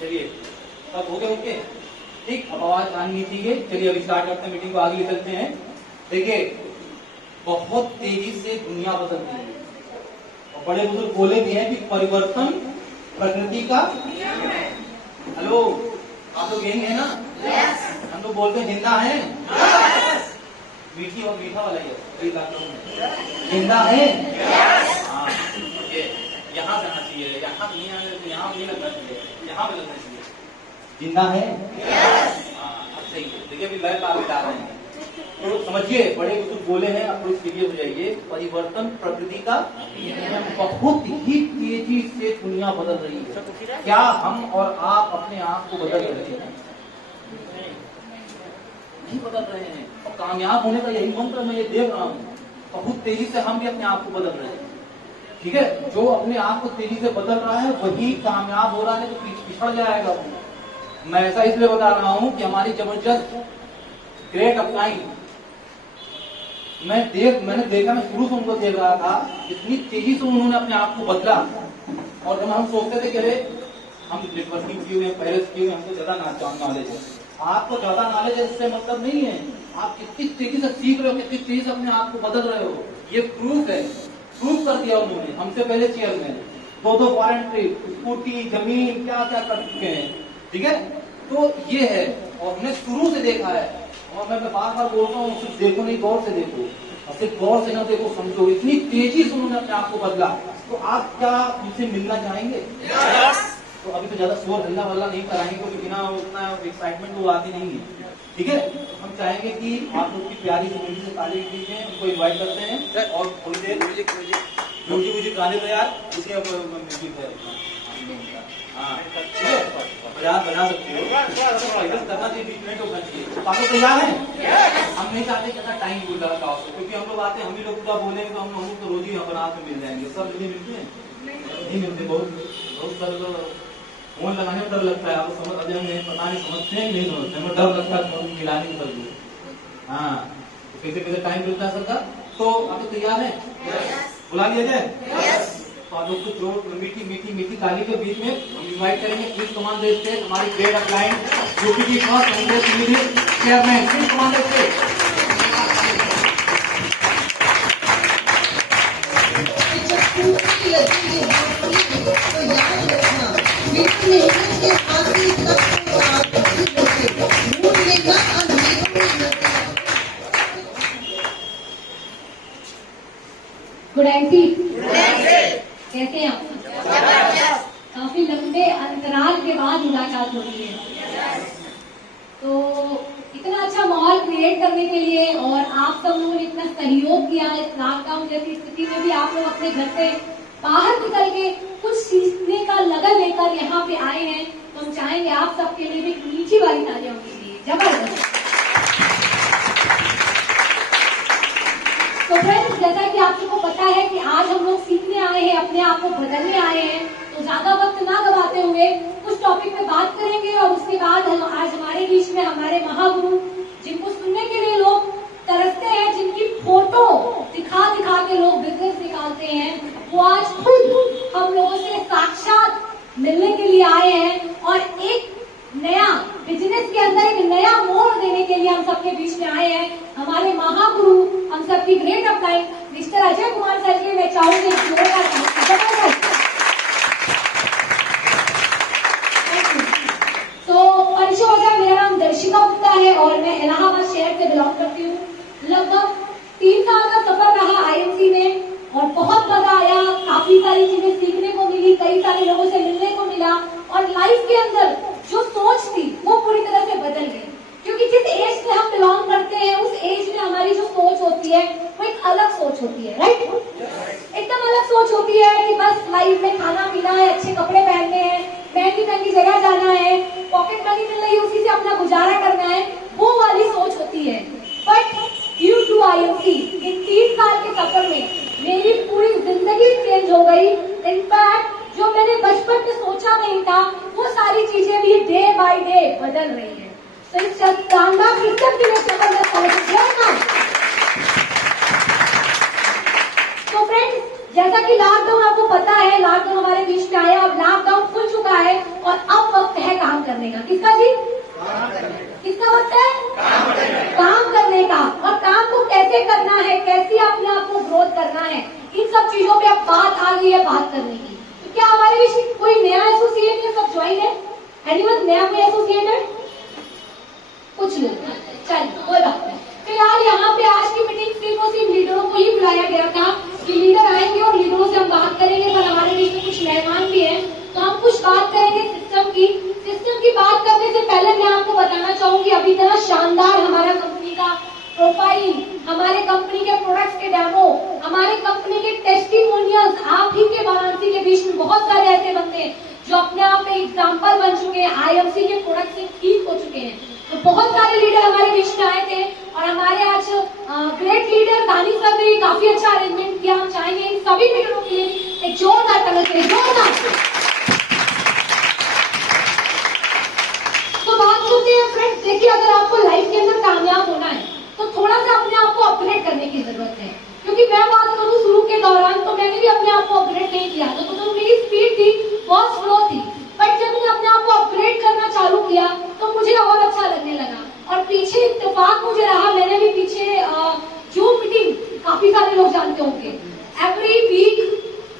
चलिए सब हो गए ओके, ठीक। अब आवाज आनी नहीं चाहिए। चलिए अभी स्टार्ट करते हैं, मीटिंग को आगे चलते हैं। देखिए बहुत तेजी से दुनिया बदल रही है और बड़े बुजुर्ग बोले भी हैं कि परिवर्तन प्रकृति का नियम है। हेलो, आप लोग यही है ना? yes. हम लोग बोलते हैं जिंदा है yes. मीठी और मीठा वाला ही है, जिंदा है yes. हाँ, ये यहाँ जाना चाहिए, यहाँ नहीं लगना चाहिए, यहाँ पे लगना चाहिए। जिंदा है yes. अब सही है। देखिए अभी लय काफी डाल रहे हैं तो समझिए, बड़े बुजुर्ग बोले हैं, आप थोड़ी सीरियस हो जाइए। परिवर्तन प्रकृति का बहुत ही तेजी से दुनिया बदल रही है। क्या हम और आप अपने आप को बदल रहे हैं? नहीं बदल रहे हैं। और कामयाब होने का यही मंत्र मैं ये देख रहा हूँ, बहुत तेजी से हम भी अपने आप को बदल रहे हैं। ठीक है, जो अपने आप को तेजी से बदल रहा है वही कामयाब हो रहा है, तो पिछड़ जाएगा। मैं ऐसा इसलिए बता रहा हूँ कि हमारी जबरदस्त ग्रेट अपलाइन मैंने देखा, मैं शुरू से उनको देख रहा था, इतनी तेजी से उन्होंने अपने आप को बदला। और जब हम सोचते थे कि अरे हम नेटवर्किंग किए हुए, पहले किए हुए, हमको ज्यादा नॉलेज है। आपको ज्यादा नॉलेज है इससे मतलब नहीं है आप कितनी तेजी से सीख रहे हो, कितनी तेजी से अपने आप को बदल रहे हो। ये प्रूफ है, प्रूफ कर दिया उन्होंने। हमसे पहले चेयरमैन 2 फॉरेन ट्रिप, स्कूटी, जमीन, क्या क्या कर चुके हैं। ठीक है, तो ये है और हमने शुरू से देखा है। और मैं बार बार बोलता हूँ, सिर्फ देखो नहीं, गौर से देखो, और सिर्फ गौर से ना देखो, समझो। इतनी तेजी से उन्होंने अपने आप को बदला, तो आप क्या उनसे मिलना चाहेंगे? yes. तो अभी तो ज्यादा शोर हल्ला वल्ला नहीं कराएंगे, क्योंकि बिना उतना एक्साइटमेंट वो आती नहीं है। ठीक है, हम चाहेंगे कि आप लोग की प्यारी जिंदगी से ताली दीजिए, उनको इन्वाइट करते हैं और थोड़ी देर म्यूजिक गाने तो यार उसके म्यूजिक है। हाँ ठीक है, बजा सकती हो, करना चाहिए, 20 मिनट होना चाहिए। तो आप लोग तैयार हैं? हम नहीं चाहते कि टाइम भूल रहा था, क्योंकि हम लोग आते हैं, हम ही लोग बोलेंगे तो हम लोग तो रोज ही अपराध में मिल जाएंगे। सब जल्दी मिलते हैं? नहीं मिलते। बहुत सारे फोन लगाने में डर लगता है। आप समझ अभी हम पता नहीं समझते हैं, नहीं समझते, हमें डर लगता है फोन मिलाने में कर दो। हाँ, कैसे कैसे टाइम मिलता है सबका। तो आप लोग तैयार हैं? बुला लिया जाए? तो आप लोग को जो मीठी मीठी मीठी ताली के बीच में हम इन्वाइट करेंगे। प्लीज कमांड द स्टेज, हमारी ग्रेट अपलाइन यूपी की first Congress chairman, please command the stage. Good aunty, कैसे हैं आप? काफी लंबे अंतराल के बाद मुलाकात हो रही है, तो इतना अच्छा माहौल क्रिएट करने के लिए और आप सब लोगों ने इतना सहयोग किया। इस लॉकडाउन जैसी स्थिति में भी आप लोग अपने घर से बाहर निकल के कुछ सीखने का लगन लेकर यहाँ पे आए हैं, तो हम चाहेंगे आप सबके लिए भी नीची वाली तालियां होनी चाहिए। जबरदस्त। तो फ्रेंड्स, जैसा कि आप सबको पता है कि आज हम लोग सीखने आए हैं, अपने आप को बदलने आए हैं, तो ज्यादा वक्त ना गवाते हुए उस टॉपिक पे बात करेंगे। और उसके बाद आज हमारे बीच में हमारे महागुरु, जिनको सुनने के लिए लोग तरसते हैं, जिनकी फोटो दिखा दिखा के लोग बिजनेस निकालते हैं, वो आज खुद हम लोगों से साक्षात मिलने के लिए आए हैं और एक नया बिजनेस के अंदर एक नया मोड़ देने के लिए हम सबके बीच में आए हैं। हमारे महागुरु, हम सबकी great upline mister Ajay Kumar sir ji, मैं चाहूंगी तो परिचय हो जाए। मेरा नाम दर्शिका गुप्ता है और मैं इलाहाबाद शहर से बिलोंग करती हूँ। लगभग 3 साल का सफर रहा आईएमसी में और बहुत मजा आया, काफी सारी चीजें सीखने को मिली, कई सारे लोगों से मिलने को मिला और लाइफ के अंदर जो सोच थी वो पूरी तरह से बदल गई। क्योंकि जिस एज से हम बिलोंग करते हैं उस एज में हमारी जो सोच होती है वो एक अलग सोच होती है, राइट? एकदम अलग सोच होती है कि बस लाइफ में खाना पीना है, अच्छे कपड़े पहनने हैं, महंगी महंगी जगह जाना है, पॉकेट मनी मिल रही है उसी से अपना गुजारा करना है, वो वाली सोच होती है। बट ड्यू टू आईएमसी इन 3 साल के सफर में मेरी पूरी जिंदगी चेंज हो गई। इनफैक्ट जो मैंने बचपन में सोचा नहीं था वो सारी चीजें भी डे बाय डे बदल रही है। तो इस शानदार सिस्टम की मैं जबरदस्त तो फ्रेंड्स, जैसा कि लॉकडाउन आपको पता है, लॉकडाउन हमारे बीच में आया, अब लॉकडाउन खुल चुका है और अब वक्त है करने का। किसका जी? किसका वक्त है? काम करने का। और काम को कैसे करना है, कैसे अपने आप को ग्रोथ करना है, इन सब चीजों पे अब बात आ गई है बात करने की। तो क्या हमारे बीच कोई नया एसोसिएट है? सब ज्वाइन है? एनीवन नया कोई एसोसिएट है? कुछ लोग। चलिए कोई बात नहीं। फिलहाल यहाँ पे आज की मीटिंग सिर्फ और सिर्फ लीडरों को ही बुलाया गया था कि लीडर आएंगे और लीडरों से हम बात करेंगे, पर हमारे बीच में कुछ मेहमान भी हैं, तो हम कुछ बात करेंगे सिस्टम की। सिस्टम की बात करने से पहले मैं आपको बताना चाहूंगी, अभी इतना शानदार हमारा कंपनी का प्रोफाइल, हमारे कंपनी के प्रोडक्ट्स के डेमो, हमारे कंपनी के टेस्टिमोनियल्स, आप ही के वाराणसी के बीच में बहुत सारे ऐसे बंदे हैं जो अपने आप में एग्जाम्पल बन चुके हैं, आईएमसी के प्रोडक्ट से ठीक हो चुके हैं। तो बहुत सारे लीडर हमारे बीच में आए थे और हमारे आज ग्रेट लीडर दानी सर ने काफी अच्छा अरेंजमेंट किया। हम चाहेंगे इन सभी लीडरों के लिए एक जोरदार ताली से, जोरदार। तो बात करते हैं फ्रेंड्स, देखिए अगर आपको लाइफ के अंदर कामयाब होना है तो थोड़ा सा अपने आप को अपग्रेड करने की जरूरत है। क्योंकि मैं बात करूं शुरू के दौरान तो मैंने भी अपने आप को अपग्रेड नहीं किया, तो मेरी स्पीड थी बहुत स्लो थी, बट जब मैंने अपने आप को अपग्रेड करना चालू किया तो मुझे और अच्छा लगने लगा। और पीछे इत्तेफाक मुझे रहा, मैंने भी पीछे जूम मीटिंग, काफी सारे लोग जानते होंगे, एवरी वीक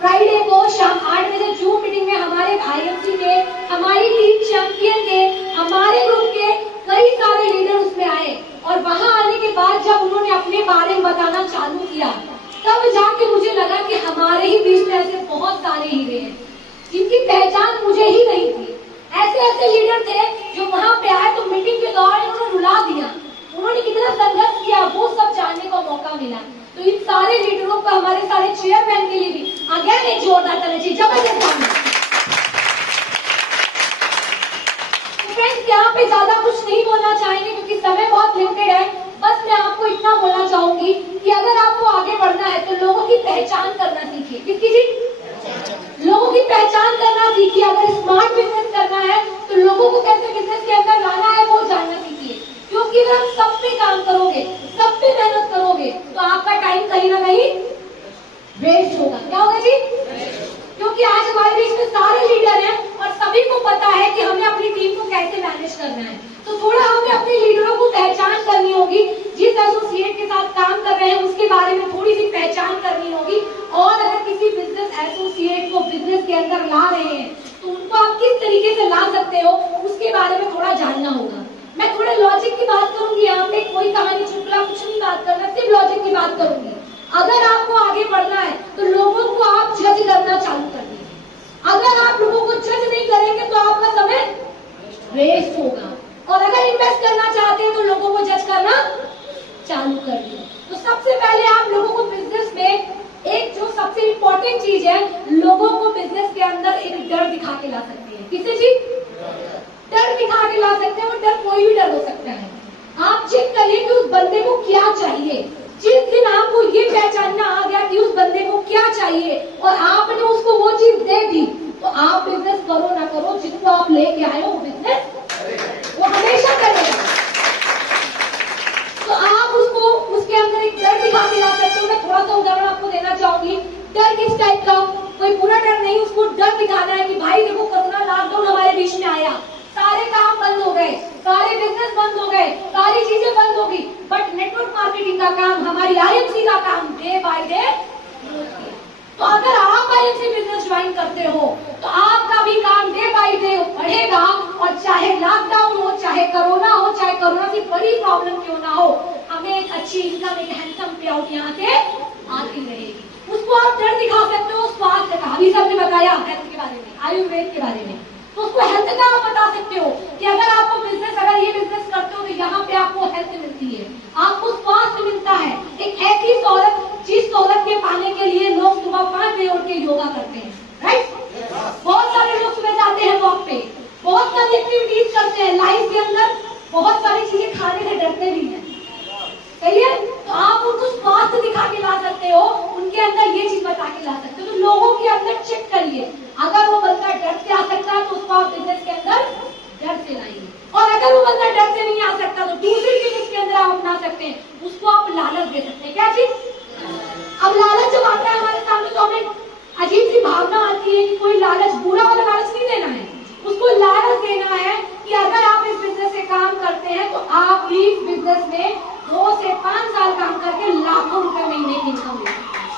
फ्राइडे को शाम 8 बजे जूम मीटिंग में हमारे आईएमसी के, हमारी टीम चैंपियन के, हमारे ग्रुप के कई सारे लीडर उसमें आए। और वहां आने के बाद जब उन्होंने अपने बारे में बताना चालू किया, तब जाके मुझे लगा कि हमारे ही बीच में ऐसे बहुत सारे हीरे हैं जिनकी पहचान मुझे ही नहीं थी। ऐसे ऐसे लीडर थे जो वहां पे आए तो मीटिंग के दौरान उन्होंने रुला दिया, उन्होंने कितना संघर्ष किया वो सब जानने का मौका मिला। तो इन सारे लीडरों को, हमारे सारे चेयरमैन के लिए भी अगेन एक जोरदार ताली चाहिए, जबरदस्त। फ्रेंड्स यहाँ पे ज्यादा कुछ नहीं बोलना चाहेंगे क्योंकि समय बहुत लिमिटेड है। बस मैं आपको इतना बोलना चाहूंगी कि अगर आपको आगे बढ़ना है तो लोगों की पहचान करना सीखिए। किसकी जी? लोगों की पहचान करना सीखिए। अगर स्मार्ट बिजनेस करना है तो लोगों को कैसे बिजनेस के अंदर लाना है वो जानना सीखिए। क्योंकि अगर आप सब पे काम करोगे, सब पे मेहनत करोगे तो आपका टाइम कहीं ना कहीं वेस्ट होगा। क्या होगा जी? क्योंकि आज हमारे बीच में सारे लीडर हैं और सभी को पता है कि हमें अपनी टीम को कैसे मैनेज करना है। तो थोड़ा हमें अपने लीडरों को पहचान करनी होगी, जिस एसोसिएट के साथ काम कर रहे हैं उसके बारे में थोड़ी सी पहचान करनी होगी। और अगर किसी बिजनेस एसोसिएट को बिजनेस के अंदर ला रहे हैं तो उनको आप किस तरीके से ला सकते हो उसके बारे में थोड़ा जानना होगा। मैं थोड़े लॉजिक की बात करूंगी, यहाँ पे कोई कहानी चुटकुला कुछ नहीं बात करना, सिर्फ लॉजिक की बात करूंगी। अगर आपको आगे बढ़ना है तो लोगों को आप जज करना चालू कर दीजिए। अगर आप लोगों को जज नहीं करेंगे तो आपका समय वेस्ट होगा। और अगर इन्वेस्ट करना चाहते हैं तो लोगों को जज करना चालू कर दिए। तो सबसे पहले आप लोगों को बिजनेस में एक जो सबसे इम्पोर्टेंट चीज है, लोगों को बिजनेस के अंदर एक डर दिखा के ला सकते हैं। किसे जी? डर दिखा के ला सकते हैं। वो डर कोई भी डर हो सकता है। आप चेक करिए कि उस बंदे को क्या चाहिए। जिस दिन आपको ये पहचानना आ गया कि उस बंदे को क्या चाहिए और आपने उसको वो चीज दे दी तो आप बिजनेस करो ना करो, जिसको आप लेके आए हो बिजनेस वो हमेशा करेगा। तो आप उसको उसके अंदर एक डर दिखा के ला सकते हो। मैं थोड़ा सा उदाहरण आपको देना चाहूंगी। डर किस टाइप का? कोई बुरा डर नहीं, उसको डर दिखाना है कि भाई देखो कोरोना लॉकडाउन हमारे बीच में आया, सारे काम बंद हो गए, सारे बिजनेस बंद हो गए, सारी चीजें बंद हो गई, बट नेटवर्क मार्केटिंग का काम, हमारी आईएमसी का काम डे बाय डे। तो अगर आप आईएमसी बिजनेस ज्वाइन करते हो तो आपका भी काम डे बाय डे बढ़ेगा। और चाहे लॉकडाउन हो, चाहे कोरोना हो, चाहे कोरोना से बड़ी प्रॉब्लम क्यों ना हो, हमें एक अच्छी इनकम, एक हैंडसम पे आउट यहाँ से आती रहेगी। उसको आप डर दिखा सकते हो। स्वास्थ्य का अभी सबने बताया, हेल्थ के बारे में, आयुर्वेद के बारे में, तो उसको हेल्थ का आप बता सकते हो कि अगर आपको बिजनेस, अगर ये बिजनेस करते हो तो यहाँ पे आपको हेल्थ मिलती है, आपको स्वास्थ्य मिलता है। एक ऐसी सहूलत जिस सहूलत के पाने के लिए लोग सुबह 5 बजे उठ के योगा करते हैं, राइट? बहुत सारे लोग सुबह जाते हैं वॉक पे, बहुत सारी एक्टिविटीज करते हैं लाइफ के अंदर, बहुत सारी चीजें खाने से डरते भी हैं, सही है? तो आप उनको स्वास्थ्य दिखा के ला सकते हो, उनके अंदर ये चीज बता के ला सकते हो। तो लोगों के अंदर चेक करिए, अगर वो बंदा डर से आ सकता है तो उसको आप बिजनेस के अंदर डर से लाइए। और अगर वो बंदा डर से नहीं आ सकता तो दूसरी चीज उसके अंदर आप अपना सकते हैं, उसको आप लालच दे सकते हैं। क्या चीज? अब लालच जब आता है हमारे सामने तो हमें अजीब सी भावना आती है कि कोई लालच, बुरा वाला लालच नहीं देना है, उसको लालच देना है कि अगर आप इस बिजनेस से काम करते हैं तो आप भी इस बिजनेस में 2 से 5 साल काम करके लाखों रुपए महीने की इनकम ले सकते हैं।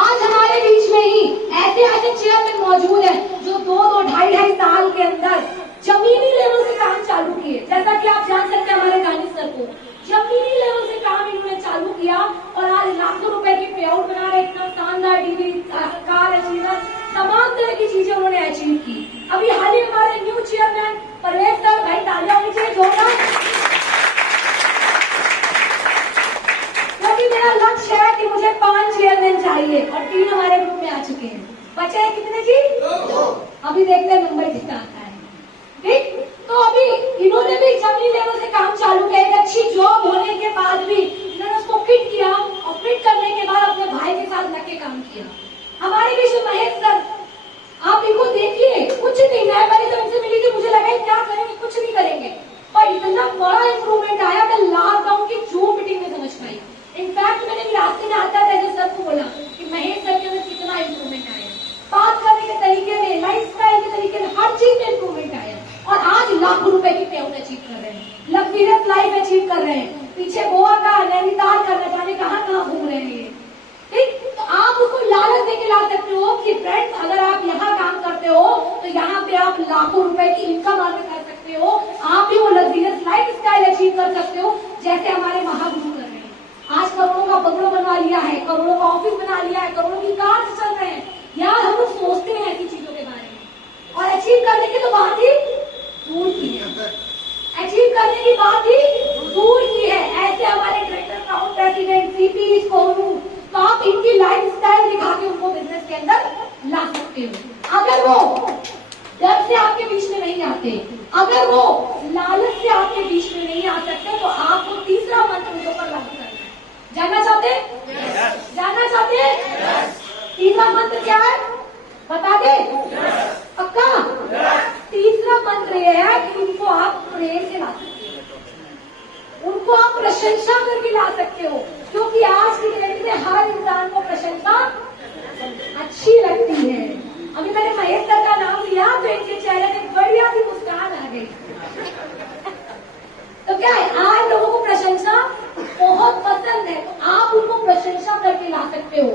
आज हमारे बीच में ही ऐसे ऐसे चेयरमैन मौजूद हैं जो 2-2, 2.5 साल के अंदर जमीनी लेवल से काम चालू किए। जैसा कि आप जान सकते हैं हमारे दानिश सर को, जमीनी लेवल से काम इन्होंने चालू किया और आज लाखों रुपए की पे आउट बना रहे। इतना शानदार डिग्री, कार अचीवर, तमाम तरह की चीजें उन्होंने अचीव की। अभी हाल ही हमारे न्यू चेयरमैन परवेज सर, भाई तालियां होनी चाहिए जोरदार, क्योंकि मेरा लक्ष्य है कि मुझे 5 चेयरमैन चाहिए और 3 हमारे ग्रुप में आ चुके हैं। बचे हैं कितने जी? 2। अभी देखते हैं नंबर कितना आता है। ठीक, तो अभी इन्होंने भी जमीनी लेवल से काम चालू किया। एक अच्छी जॉब होने के बाद भी इन्होंने उसको फिट किया और फिट करने के बाद अपने भाई के साथ लगे काम किया। हमारे बीच में महेश सर, आप इनको देखिए, कुछ नहीं, मैं पहले जब इनसे मिली थी मुझे लगा क्या करेंगे, कुछ नहीं करेंगे, पर इतना बड़ा इंप्रूवमेंट आया। मैं लॉकडाउन की जूम मीटिंग में समझ पाई। इनफैक्ट मैंने रास्ते में आता था जब सर को बोला कि महेश सर के अंदर कितना इंप्रूवमेंट आया, बात करने के तरीके में, लाइफ स्टाइल के तरीके में, हर चीज में इंप्रूवमेंट आया और आज लाखों रुपए की पे आउट अचीव कर रहे हैं, लग्जरियस लाइफ अचीव कर रहे हैं। पीछे गोवा का, नैनीताल का, न जाने कहाँ घूम रहे हैं। ठीक, तो आप उसको लालच देके ला सकते हो कि फ्रेंड्स अगर आप यहाँ काम करते हो तो यहाँ पे आप लाखों रुपए की इनकम अर्न कर सकते हो, आप भी वो लग्जरियस लाइफ स्टाइल अचीव कर सकते हो जैसे हमारे महागुरु कर रहे हैं। आज करोड़ों का बंगला बनवा लिया है, करोड़ों का ऑफिस बना लिया है, करोड़ों की कार चल रहे हैं। यार हम लोग सोचते हैं ऐसी चीजों के बारे में और अचीव करने की तो बात ही दूर की है, अचीव करने की बात ही दूर की है। ऐसे हमारे director, town president, CP, Sonu, तो आप इनकी लाइफ स्टाइल दिखा के उनको बिजनेस के अंदर ला सकते हो। अगर वो डर से आपके बीच में नहीं आते, अगर वो लालच से आपके बीच में नहीं आ सकते, तो आपको तीसरा मंत्र उनके ऊपर लागू करना है। जानना चाहते? जानना चाहते? तीसरा मंत्र क्या है बता दे? पक्का? तीसरा मंत्र यह है कि उनको आप प्रेम से ला सकते हो, उनको आप प्रशंसा करके ला सकते हो, क्योंकि आज की डेट में हर इंसान को प्रशंसा अच्छी लगती है। अभी मैंने महेश सर का नाम लिया तो इनके चेहरे पे बढ़िया सी मुस्कान आ गई। तो क्या है, आज लोगों को प्रशंसा बहुत पसंद है, तो आप उनको प्रशंसा करके ला सकते हो।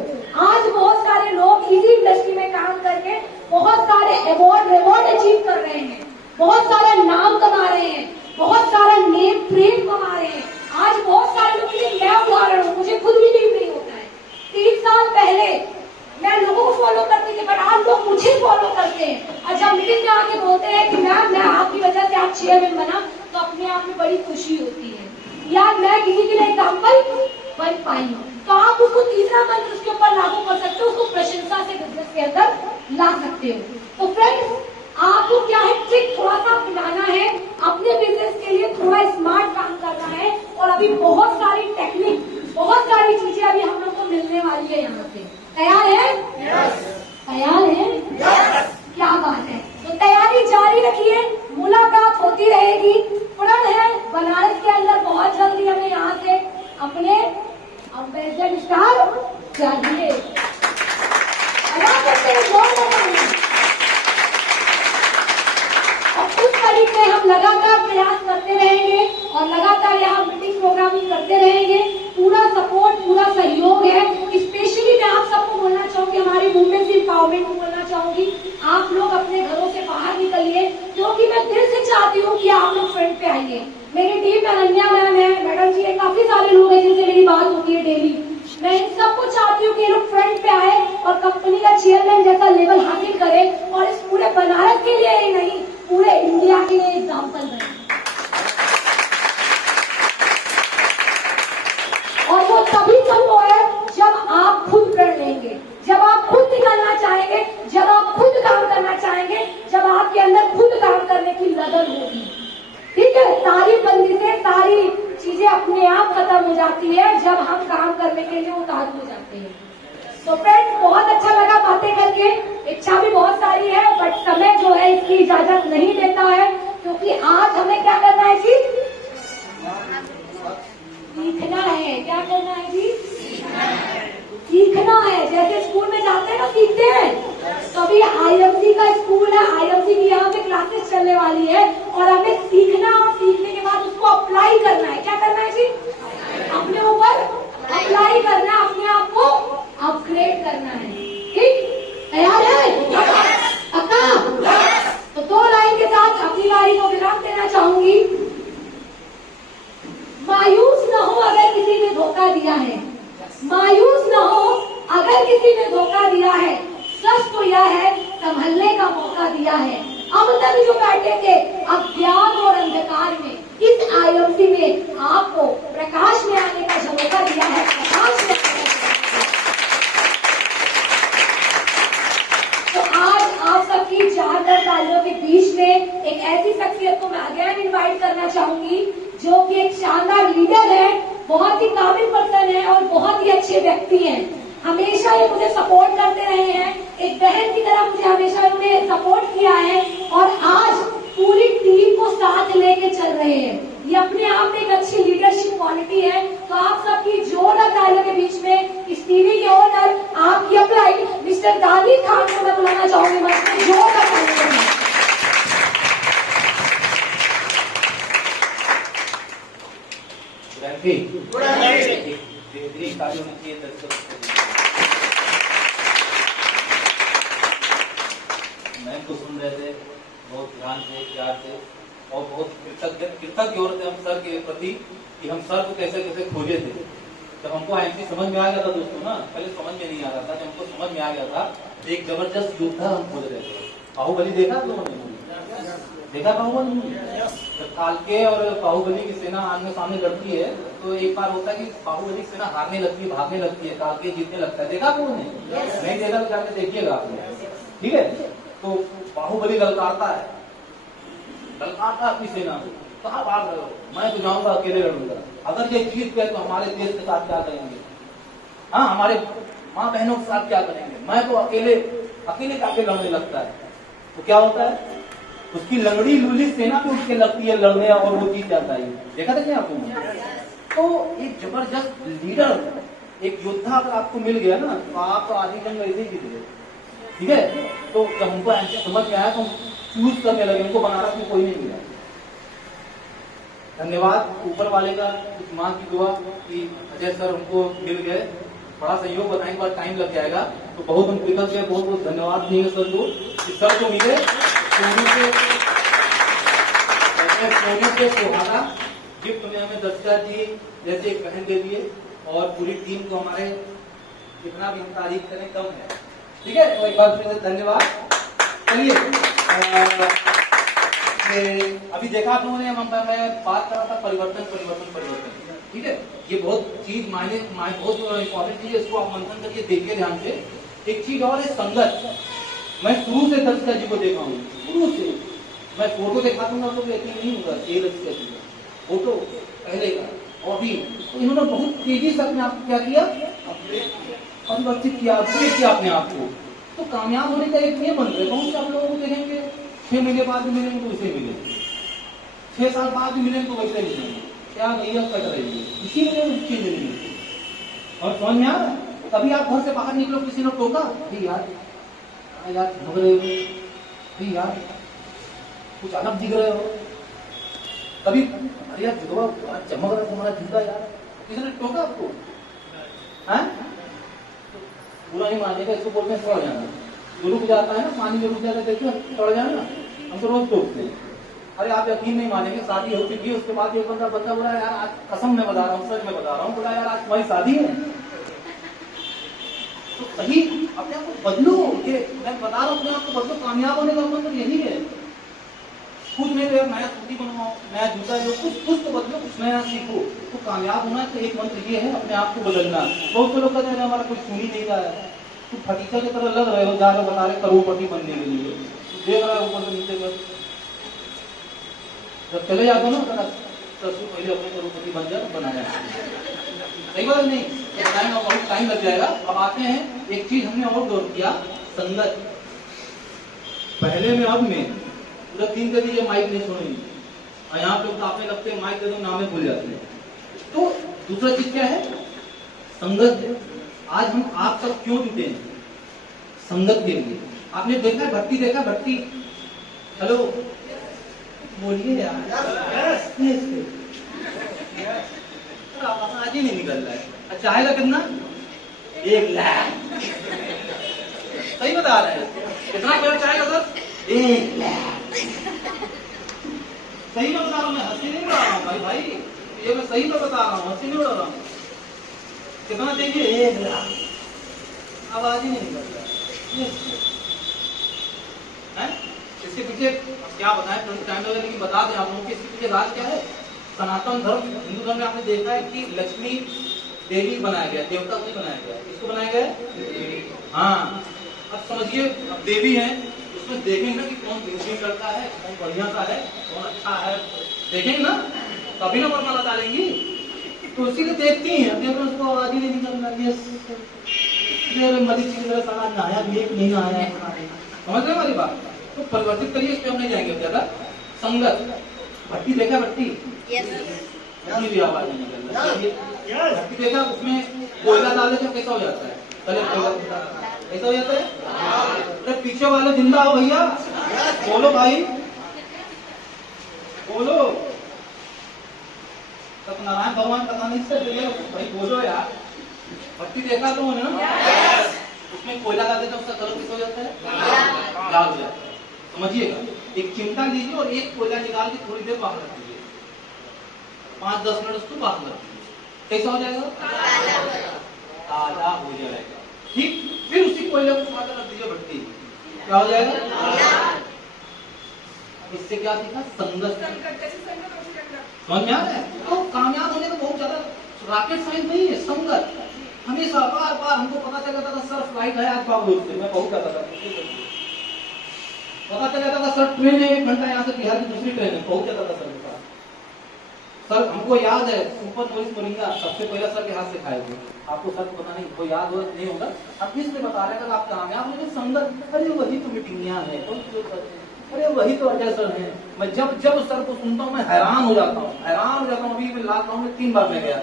आज बहुत सारे लोग इसी इंडस्ट्री में काम करके बहुत सारे अवार्ड अचीव कर रहे हैं, बहुत सारा नाम कमा रहे हैं, बहुत सारा नेम प्रेम कमा रहे हैं। आज बहुत सारे लोग, मैं उदाहरण हूँ, मुझे खुद भी बिलीव नहीं होता है। 3 साल पहले मैं लोगों को फॉलो करती थी, पर आज लोग मुझे फॉलो करते हैं और जब मीटिंग में आके बोलते हैं कि मैम मैं आपकी वजह से आप चेयरमैन बना, तो अपने आप में बड़ी खुशी होती है। यार मैं किसी के लिए एग्जाम्पल बन पाई हूँ, तो आप उसको तीसरा मंत्र उसके ऊपर लागू कर सकते हो, उसको प्रशंसा से बिजनेस के अंदर ला सकते हो। तो फ्रेंड्स, आपको क्या है, ट्रिक थोड़ा सा अपनाना है, अपने बिजनेस के लिए थोड़ा स्मार्ट काम करना है। और अभी बहुत सारी टेक्निक, बहुत सारी चीजें अभी हम लोग को मिलने वाली है यहाँ पे। तैयार है? तैयार है? क्या बात है। तो तैयारी जारी रखिए, मुलाकात होती रहेगी। प्रण है बनारस के अंदर बहुत जल्दी हमें यहाँ से अपने एम्बेसडर स्टार चाहिए। उस तरीके हम लगातार प्रयास करते रहेंगे और लगातार यहाँ मीटिंग प्रोग्रामिंग करते रहेंगे। पूरा सपोर्ट, पूरा सहयोग है। स्पेशली मैं आप सबको बोलना चाहूंगी, हमारी वुमेन्स एम्पावरमेंट को बोलना चाहूंगी, आप लोग अपने घरों से बाहर निकलिए, क्योंकि मैं दिल से चाहती हूँ कि आप लोग फ्रंट पे आइए। मेरी टीम में अनन्या मैम है, मैडम जी है, काफी सारे लोग हैं जिनसे मेरी बात होती है डेली। मैं इन सबको चाहती हूँ कि ये लोग फ्रंट पे आए और कंपनी का चेयरमैन जैसा लेवल हासिल करें और इस पूरे बनारस के लिए ही नहीं, पूरे इंडिया के लिए एग्जाम्पल बने। और वो तभी संभव है जब आप खुद कर लेंगे, जब आप खुद निकलना चाहेंगे, जब आप खुद काम करना चाहेंगे, जब आपके अंदर खुद काम करने की लगन होगी। ठीक है, सारी बंदिशें, सारी चीजें अपने आप खत्म हो जाती है जब हम काम करने के लिए उतारू हो जाते हैं। तो फ्रेंड्स, बहुत अच्छा लगा बातें करके। इच्छा भी बहुत सारी है, बट समय जो है इसकी इजाजत नहीं देता है, क्योंकि आज हमें क्या करना है जी? सीखना है। क्या करना है जी? सीखना है। जैसे स्कूल में जाते हैं ना, सीखते हैं, तो अभी IMC का स्कूल आईएमसी की यहाँ पे क्लासेस चलने वाली है और हमें सीखना और सीखने के बाद उसको अप्लाई करना है। क्या करना है जी? अपने ऊपर अप्लाई करना है, अपने आप को अपग्रेड करना है। ठीक, तैयार है अक्का? तो 2 लाइन के साथ अपनी बारी को विराम देना चाहूंगी। मायूस न हो अगर किसी ने धोखा दिया है, मायूस न हो अगर किसी ने धोखा दिया है, सच तो यह है संभलने का मौका दिया है। अब तक जो बैठे थे अज्ञान और अंधकार में, इस आईएमसी में आपको प्रकाश में आने का मौका दिया है, प्रकाश में आने का। तो आज आप सबकी 4 तालियों के बीच में एक ऐसी शख्सियत को मैं अगेन इनवाइट करना चाहूंगी जो कि एक शानदार लीडर है, बहुत ही काबिल पर्सन है और बहुत ही अच्छे व्यक्ति हैं। हमेशा ये मुझे सपोर्ट करते रहे हैं, एक बहन की तरह मुझे हमेशा उन्होंने सपोर्ट किया है और आज पूरी टीम को साथ लेके चल रहे हैं। ये अपने आप में एक अच्छी लीडरशिप क्वालिटी है। तो आप सबकी जोरदार तालियों के बीच में इस टीवी के ओनर, आपकी अप्लाई मिस्टर दानिश खान को मैं बुलाना चाहूंगी मंच में। जोरदार तालियों। मैम को सुन रहे थे बहुत ध्यान से, प्यार से और बहुत कृतज्ञ हो रहे थे हम सर के प्रति कि हम सर को कैसे कैसे खोजे थे। जब हमको आईएमसी समझ में आ गया था दोस्तों ना, पहले समझ में नहीं आ रहा था, जब हमको समझ में आ गया था एक जबरदस्त योद्धा हम खोज रहे थे। बाहुबली देखा आप लोगों ने? देखा बाहुबली? जब कालके और बाहुबली की सेना आमने सामने लड़ती है तो एक बार होता है कि बाहुबली की सेना हारने लगती है, भागने लगती है, कालके जीतने लगता है। देखा आप लोगों ने? नहीं देखा तो जाके देखिएगा आपने, ठीक है? तो बाहुबली ललकारता है, ललकारता अपनी सेना को, कहाँ भाग रहे हो, मैं तो जाऊंगा अकेले लड़ूंगा, अगर ये जीत गए तो हमारे देश के साथ क्या करेंगे, हाँ हमारे माँ बहनों के साथ क्या करेंगे, मैं तो अकेले जाके लड़ने लगता है। तो क्या होता है, उसकी लंगड़ी लूली सेना भी उसके लगती है लड़ने और वो जीत जाता है। देखा था क्या आपको? तो एक जबरदस्त लीडर, एक योद्धा अगर आपको मिल गया ना तो आप आधी जंग ऐसे ही जीत गए, ठीक है? तो जब हमको ऐसे समझ में आया तो चूज करने लगे, उनको बनारस में कोई नहीं मिला। धन्यवाद ऊपर वाले का, उस माँ की दुआ कि अजय सर हमको मिल गए। बड़ा सहयोग बताएंगे, बाद टाइम लग जाएगा, तो बहुत हम कृतज्ञ हैं, बहुत बहुत धन्यवाद देंगे सर को कि सर को मिले सोने से सुहाना गिफ्ट में हमें दर्शिका जी जैसे एक बहन दे दिए और पूरी टीम को हमारे जितना भी हम तारीफ करें कम है, ठीक है? तो एक बार फिर से धन्यवाद। चलिए अभी देखा आप लोगों ने, मैं बात कर रहा था परिवर्तन, ठीक है? ये बहुत चीज बहुत इंपॉर्टेंट चीज है, इसको आप मंथन करके देखिए ध्यान से। एक चीज और है संगत। मैं शुरू से दर्शिका जी को देखा हूँ, शुरू से। मैं फोटो दिखा दूंगा तो यकीन नहीं होगा, ये दर्शिका जी फोटो पहले का और भी। तो इन्होंने बहुत तेजी से अपने आप को क्या किया, परिवर्तित किया, अपडेट किया अपने आप को। तो कामयाब होने का एक नियम बन गया। बहुत से आप लोगों को देखेंगे 6 महीने बाद भी मिलेंगे तो वैसे मिलेंगे, 6 साल बाद भी मिलेंगे तो वैसे मिलेंगे। क्या भैया कट रही है, इसी में चीज नहीं मिलती। और समझ में आ रहा है? कभी आप घर से बाहर निकलो, किसी ने टोका, यार भग रहे हो, यार कुछ अलग दिख रहे हो, कभी अरे यार जुड़वा चमक रहा तुम्हारा जूता, यार किसी ने टोका आपको? बुरा नहीं मानेगा, इसको बोलते हैं सड़ जाना। जो रुक जाता है ना, पानी में रुक जाता है, देखो सड़ जाना, हम तो रोज टोकते हैं। अरे आप यकीन नहीं मानेंगे, शादी हो चुकी है, उसके बाद एक बंदा बोला यार आज कसम में बता रहा हूँ, सच में बता रहा हूँ, बोला यार आज तुम्हारी शादी है। तो सही अपने आप को बदलो, ये मैं बता रहा हूँ, अपने आप को बदलो। कामयाब होने का मंत्र यही है। कुछ नहीं तो नया स्कूटी बनवाओ, नया जूता लो, कुछ तो बदलो, कुछ नया सीखो। तो कामयाब होना तो एक मंत्र ये है, अपने आप को बदलना। बहुत से लोग कहते हैं हमारा कुछ सुन ही नहीं रहा है, तुम फटीचा की तरह लग रहे हो, जा रहे बता रहे करोड़पति बनने के लिए, देख रहा है ऊपर से नीचे पर। जब चले जाते हो ना तो पहले अपने करोड़पति बन जाए, बनाया सही बात नहीं, बताएंगे बहुत टाइम लग जाएगा। अब आते हैं, एक चीज हमने और गौर किया, संगत। पहले में अब में पूरा 3 कर दीजिए, माइक नहीं सुनेंगे, और यहाँ पे तो आपने लगते हैं माइक दे दो, नामे भूल जाते हैं। तो दूसरा चीज क्या है, संगत। आज हम आप सब क्यों जुटे हैं? संगत के लिए। आपने देखा है भट्टी, देखा भट्टी हेलो, बोलिए यार। आज ही नहीं निकल रहा है। चाय का कितना? 1 लाख। सही बता रहे हैं। कितना पैसा चाय का सर? 1 लाख। सही में बता रहा हूँ मैं, हंसी नहीं उड़ा रहा हूँ भाई। ये मैं सही में बता रहा हूँ, हंसी नहीं उड़ा रहा हूँ। कितना चाहिए? 1 लाख। आवाज ही नहीं निकल रहा है। इसके पीछे क्या बताएं, टाइम लगेगा, लेकिन बता दें आप लोगों के इसके पीछे राज क्या है। सनातन धर्म, हिंदू धर्म में आपने देखा है कि लक्ष्मी देवी बनाया गया, देवता को नहीं बनाया गया। किसको बनाया गया? हाँ, अब समझिए, अब देवी है, उसमें देखेंगे ना कि कौन बेहतरीन लड़का है, कौन बढ़िया सा है, कौन अच्छा है, देखेंगे ना, तभी ना वरमाला डालेंगी। तो इसीलिए देखती हैं, देख रहे उसको आवाज ही नहीं निकल रही है। मरीज की तरह साला नहाया भी एक नहीं नहाया। समझ रहे हमारी बात? तो परिवर्तित करिए, इस पे हम नहीं जाएंगे ज्यादा। संगत, भट्टी देखा? भट्टी भी आवाज नहीं निकल रही। भट्टी देखा? उसमें कोयला डाले तो कैसा हो जाता है? पहले कोयला ऐसा हो जाता है। अरे पीछे वाले जिंदा हो भैया, बोलो भाई, बोलो। सत्यनारायण भगवान कथा नहीं से भाई, बोलो यार। भट्टी देखा तो ना? उसमें कोयला डालते तो उसका कलर कैसा हो जाता है? लाल हो जाता है। समझिएगा, एक चिमटा लीजिए और एक कोयला निकाल के थोड़ी देर बाहर रख दीजिए, 5-10 मिनट उसको बाहर रख दीजिए। कैसा हो जाएगा? ताजा हो जाएगा। ठीक, फिर उसी कोयले को उठा कर रख दीजिए भट्टी, क्या हो जाएगा? इससे क्या सीखा? संगत। समझ में आ रहा है? तो कामयाब होने का बहुत ज्यादा रॉकेट साइंस नहीं है, संगत। हमेशा बार बार हमको पता चल जाता था सर फ्लाइट है आज बाबूल से, मैं पहुंच जाता था। पता चल जाता था सर ट्रेन है 1 घंटा यहाँ से बिहार की दूसरी ट्रेन है, पहुंच जाता था सर के पास। सर हमको याद है सुपर नोरिस मोरिंगा सबसे पहले सर के हाथ से खाए थे। आपको सर को पता नहीं, वो याद हो नहीं होगा। अब इसलिए बता रहे हैं आप कामयाब होने संगत। अरे वही तो मीटिंगियां है, अरे वही तो अजय सर है। मैं जब जब सर को सुनता हूँ मैं हैरान हो जाता हूँ, हैरान हो जाता हूँ। अभी मैं लॉकडाउन में 3 बार मैं गया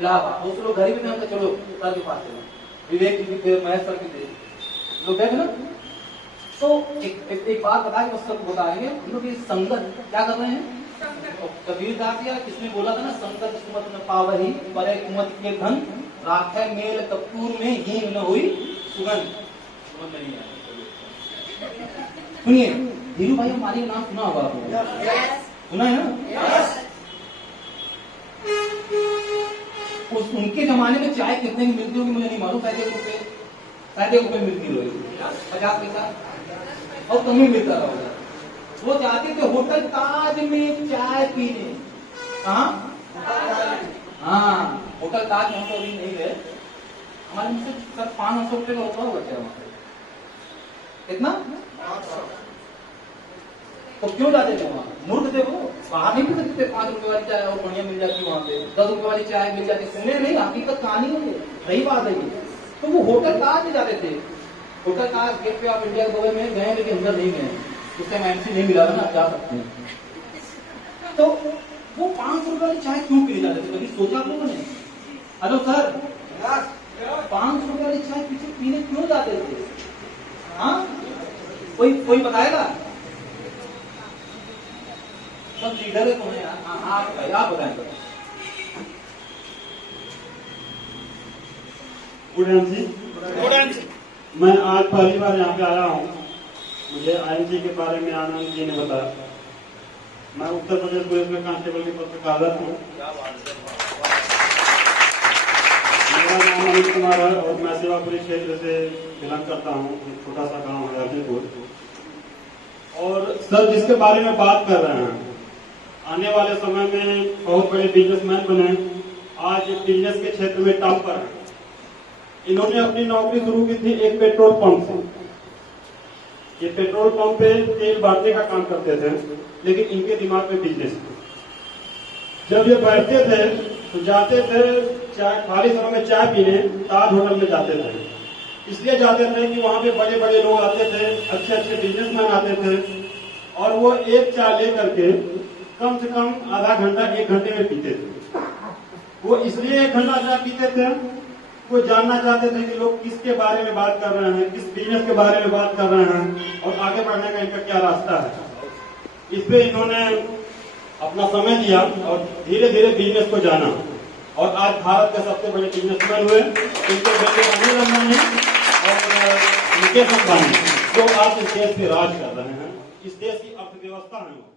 इलाहाबाद, दोस्त लोग घर ही में हमको चलो सर के पास चलो, विवेक जी भी महेश सर भी थे, लोग गए ना। तो एक बात बताए उस सबको बताएंगे हम लोग, ये संगत क्या कर रहे हैं। कबीर दास या किसने बोला था ना, संगत सुमत न पावही परे कुमत के धन, राखे मेल कपूर में हींग न हुई सुगंध। समझ में नहीं आया? सुनिए, धीरू भाई हमारी नाम सुना होगा आपने? सुना है ना? उनके जमाने में चाय कितने की मिलती होगी मुझे नहीं मालूम, शायद 1 रुपए मिलती होगी, 50 पैसा और कम ही मिलता होगा। वो जाते थे होटल ताज में चाय पीने। कहाँ? हाँ, होटल ताज में हम तो अभी नहीं गए। हमारे मुझसे सर 500 रुपए का होता होगा क्या वहां पे? कितना? तो क्यों जाते थे वहां? मूर्ख थे वो, बाहर नहीं पी सकते थे। 5 रुपए वाली चाय और बढ़िया मिल जाती वहां पे, 10 रुपए वाली चाय मिल जाती। सुने नहीं, हकीकत कहानी है, सही बात है। तो वो होटल ताज में जाते थे। होटल ताज गेट पे ऑफ इंडिया गोवा में गए, लेकिन अंदर नहीं गए, उस टाइम एमसी नहीं मिला था ना, जा सकते हैं। तो वो 500 रुपए वाली चाय क्यों पी जाते थे, कभी सोचा आप लोगों ने? हेलो सर, 500 रुपए वाली चाय पीछे पीने क्यों जाते थे? हाँ, कोई बताएगा? सब लीडर है कौन है यार? आप बताएंगे। मैं आज पहली बार यहाँ पे आया हूँ। मुझे आईएनजी के बारे में आनंद जी ने बताया। मैं उत्तर प्रदेश पुलिस में कांस्टेबल के पद पर कार्यरत हूँ। मेरा नाम अमित कुमार है और मैं सेवापुरी क्षेत्र से बिलोंग करता हूँ। एक छोटा सा गांव है अर्जुनपुर। और सर जिसके बारे में बात कर रहे हैं, आने वाले समय में बहुत बड़े बिजनेसमैन बने, आज बिजनेस के क्षेत्र में टॉप पर है। इन्होंने अपनी नौकरी शुरू की थी एक पेट्रोल पंप से। ये पेट्रोल पंप पे तेल बांटने का काम करते थे, लेकिन इनके दिमाग में बिजनेस था। जब ये बैठते थे तो जाते थे चाय, खाली समय में चाय पीने ताज होटल में जाते थे। इसलिए जाते थे कि वहां पे बड़े बड़े लोग आते थे, अच्छे अच्छे बिजनेसमैन आते थे, और वो एक चाय लेकर के कम से कम आधा घंटा 1 घंटे में पीते थे। वो इसलिए 1 घंटा चाय पीते थे वो जानना चाहते थे कि लोग किसके बारे में बात कर रहे हैं, किस बिजनेस के बारे में बात कर रहे हैं और आगे बढ़ने का इनका क्या रास्ता है। इस पे इन्होंने अपना समय दिया और धीरे धीरे बिजनेस को जाना और आज भारत के सबसे बड़े बिजनेसमैन हुए। इनके बेटे अनिल अंबानी और मुकेश अंबानी जो आज इस देश पे राज कर रहे हैं, इस देश की अर्थव्यवस्था है।